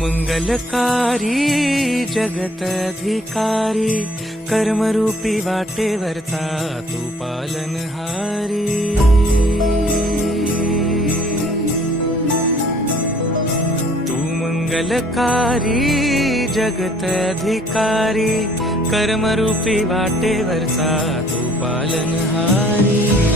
मंगलकारी जगत अधिकारी, कर्मरूपी वाटेवरचा तू पालनहारी। तू मंगलकारी जगत अधिकारी, कर्मरूपी वाटेवरचा तू पालनहारी।